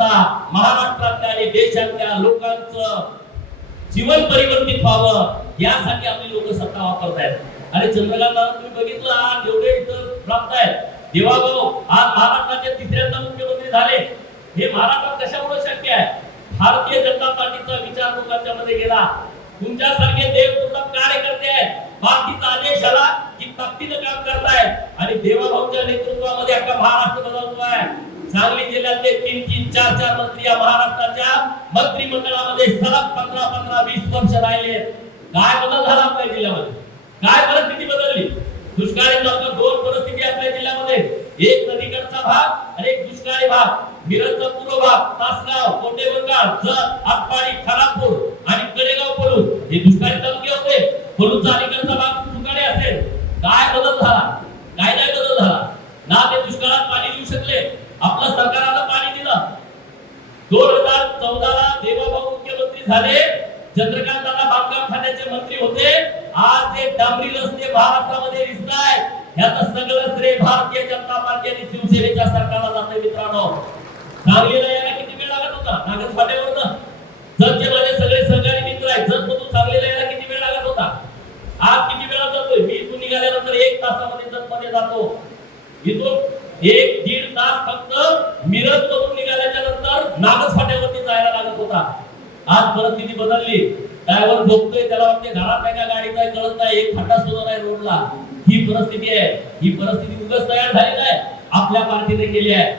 सत्ता महाराष्ट्रातल्या आणि देशातल्या लोकांचं जीवन परिवर्तित व्हावं यासाठी आपली लोक सत्ता वापरतायत। आणि चंद्रकांतला तुम्ही बघितलं आज एवढे इथं प्राप्त आहेत देवाभाऊ आज महाराष्ट्राचे तिसऱ्यांदा मुख्यमंत्री झाले। हे महाराष्ट्रात कशामुळे शक्य आहे? भारतीय जनता पार्टीचा विचार लोकांच्या मध्ये गेला। तुमच्यासारखे देवदूत कार्यकर्ते आहेत, बाकीचा आदेश आला की ताकदीनं काम करतायत आणि देवाभाऊच्या नेतृत्वामध्ये अख्खा महाराष्ट्र बदलतोय। सांगली जिल्ह्यातले 3-3, 4-4 मंत्री या महाराष्ट्राच्या मंत्रिमंडळामध्ये सलग 15-15, 20 वर्ष राहिले। काय बदल झाला आपल्या जिल्ह्यामध्ये? काय परिस्थिती बदलली? दुष्काळी दोन परिस्थिती आपल्या जिल्ह्यामध्ये, एक नदीकडचा भाग आणि एक दुष्काळी भाग। मिरजचा पूर्व भाग, तासगाव, कोटेबंगाळ, जत, आटपाडी, खानापूर आणि कडेगाव पलूस हे दुष्काळी तालुके होते। पलूसचा अलीकडचा भाग सुकाळी असेल। काय बदल झाला? काय नाही बदल झाला ना। ते दुष्काळात पाणी देऊ शकले, आपलं सरकारला पाणी दिलं। 2014 ला देवाभाऊ मुख्यमंत्री झाले, चंद्रकांत दादा बांधकाम खात्याचे मंत्री होते। आज ते डांबरी रस्ते महाराष्ट्रामध्ये दिसतायत याचं सगळं श्रेय भारतीय जनता पार्टी आणि शिवसेनेच्या सरकारला जाते। मित्रांनो, सांगलीला यायला किती वेळ लागत होता? नागस फाट्यावरनं जतचे माझे सगळे सहकारी मित्र आहेत, जत मधून सांगलीला यायला किती वेळ लागत होता? आज किती वेळा जातोय? मी इथून निघाल्यानंतर 1 तासामध्ये जत मध्ये जातो। इथून 1-1.5 तास फक्त मिरज मधून निघाल्याच्या नंतर नागस फाट्यावरती जायला लागत होता। आज परिस्थिती बदलली। ड्रायव्हर झोपतोय, त्याला वाटते घरात आहे का गाडीत आहे कळत नाही, एक खड्डा सुद्धा नाही रोडला। ही परिस्थिती आहे। ही परिस्थिती उगाच तयार झाली नाही, आपल्या पार्टीने केली आहे।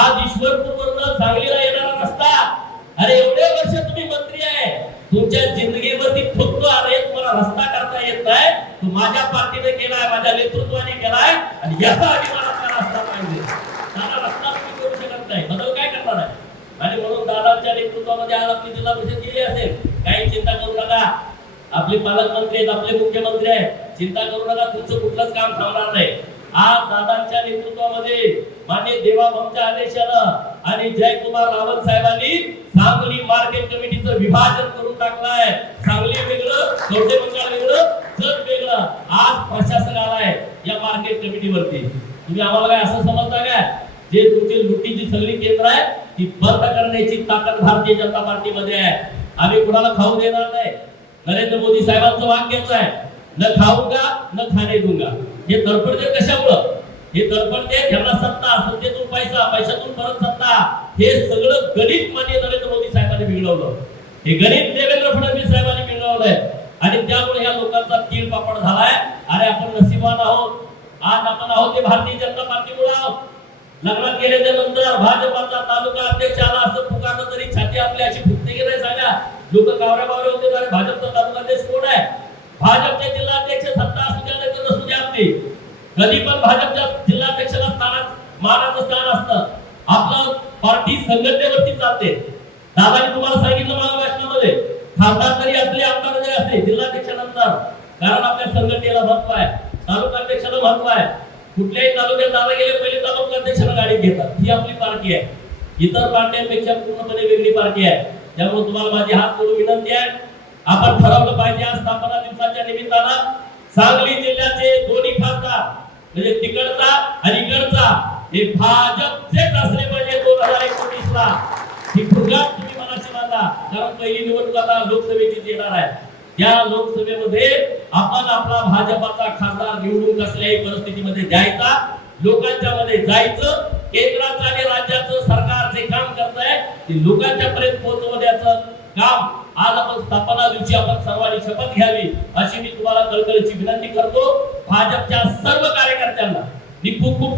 आज ईश्वरपूरवरून सांगलीला येणारा रस्ता, अरे एवढे वर्ष तुम्ही मंत्री आहे, तुमच्या जिंदगीवरती फक्त अरे तुम्हाला रस्ता करता येत नाही, तो माझ्या पार्टीने केलाय, माझ्या नेतृत्वाने केलाय आणि याचा अभिमान आपल्याला रस्ता पाहिजे। दादा रस्ता तुम्ही करू शकत नाही, बदल काय करणार आहे? आणि म्हणून दादांच्या नेतृत्वामध्ये आज आपली जिल्हा परिषद गेली असेल। काही चिंता करू नका, आपले पालकमंत्री आहेत, आपले मुख्यमंत्री आहेत, चिंता करू नका, तुमचं कुठलंच काम थांबणार नाही। आज दादांच्या नेतृत्वामध्ये माननीय देवाभाऊंच्या आदेशानं आणि जयकुमार रावल साहेबांनी सांगली मार्केट कमिटीचं विभाजन करून टाकलंय। सांगली वेगळं, कवठेमंकाळ वेगळं, जत वेगळं। आज प्रशासक आलाय या मार्केट कमिटीवरती। तुम्ही आम्हाला काय असं समजता काय? जे तुमची लुटीची सगळी केंद्र आहे ती बंद करण्याची ताकद भारतीय जनता पार्टीमध्ये आहे। आम्ही कुणाला खाऊ देणार नाही। नरेंद्र मोदी साहेबांचं वाक्यच आहे, न खाऊंगा न खाने दूंगा। हे तडफडते कशामुळं? हे तडफडते त्यांना सत्ता, सत्तेतून पैसा, पैशातून परत सत्ता। हे सगळं गणित माननीय नरेंद्र मोदी साहेबांनी बिघडवलं। हे गणित देवेंद्र फडणवीस साहेबांनी बिघडवलंय आणि त्यामुळे या लोकांचा तीळ पापड झालाय। अरे आपण नशिबान आहोत, आज आपण आहोत ते भारतीय जनता पार्टीमुळे आहोत। लग्नात गेल्याच्या नंतर भाजपाचा तालुका अध्यक्ष आला असं पुकारलं तरी छाती आपली अशी फुटते की नाही सांगा? लोक कावऱ्या बावऱ्या होते, अरे भाजपचा तालुका अध्यक्ष कोण आहे? भाजपचे जिल्हाध्यक्ष सत्ता असू द्या नाही तर नसू द्या आपली, कधी पण भाजपच्या जिल्हाध्यक्षाला स्थानात मानाचं स्थान असतं। आपलं पार्टी संघटनेवरती चालते। दादानी तुम्हाला सांगितलं महाराष्ट्रामध्ये खासदार तरी असले, आमदार जरी असले, जिल्हाध्यक्षानंतर, कारण आपल्या संघटनेला महत्व आहे, तालुका अध्यक्षाला महत्व आहे। कुठल्याही तालुक्यात दादा गेले पहिले तालुका अध्यक्षाला गाडीत घेतात। ही आपली पार्टी आहे, इतर पार्ट्यांपेक्षा पूर्णपणे वेगळी पार्टी आहे। त्यामुळे तुम्हाला माझी हात जोडून विनंती आहे, आपण ठरवलं पाहिजे आज स्थापना दिवसाच्या निमित्तानं सांगली जिल्ह्याचे दोन्ही खासदार म्हणजे तिकडचा आणि इकडचा हे भाजपचेच असले पाहिजे। 2029 ला ही फुगाट तुम्ही मनाची बांधा, कारण पहिली निवडणूक आता लोकसभेची येणार आहे। या लोकसभेमध्ये आपण आपला भाजपाचा खासदार निवडून कसल्याही परिस्थितीमध्ये द्यायचा, लोकांच्या मध्ये जायचं, केंद्राचं आणि राज्याचं सरकार जे काम करतंय ते लोकांच्या पर्यंत पोहोचवण्याचं काम आज आपण स्थापना दिवशी आपण सर्वांनी शपथ घ्यावी अशी मी तुम्हाला कळकळीची विनंती करतो। भाजपच्या सर्व कार्यकर्त्यांना मी खूप खूप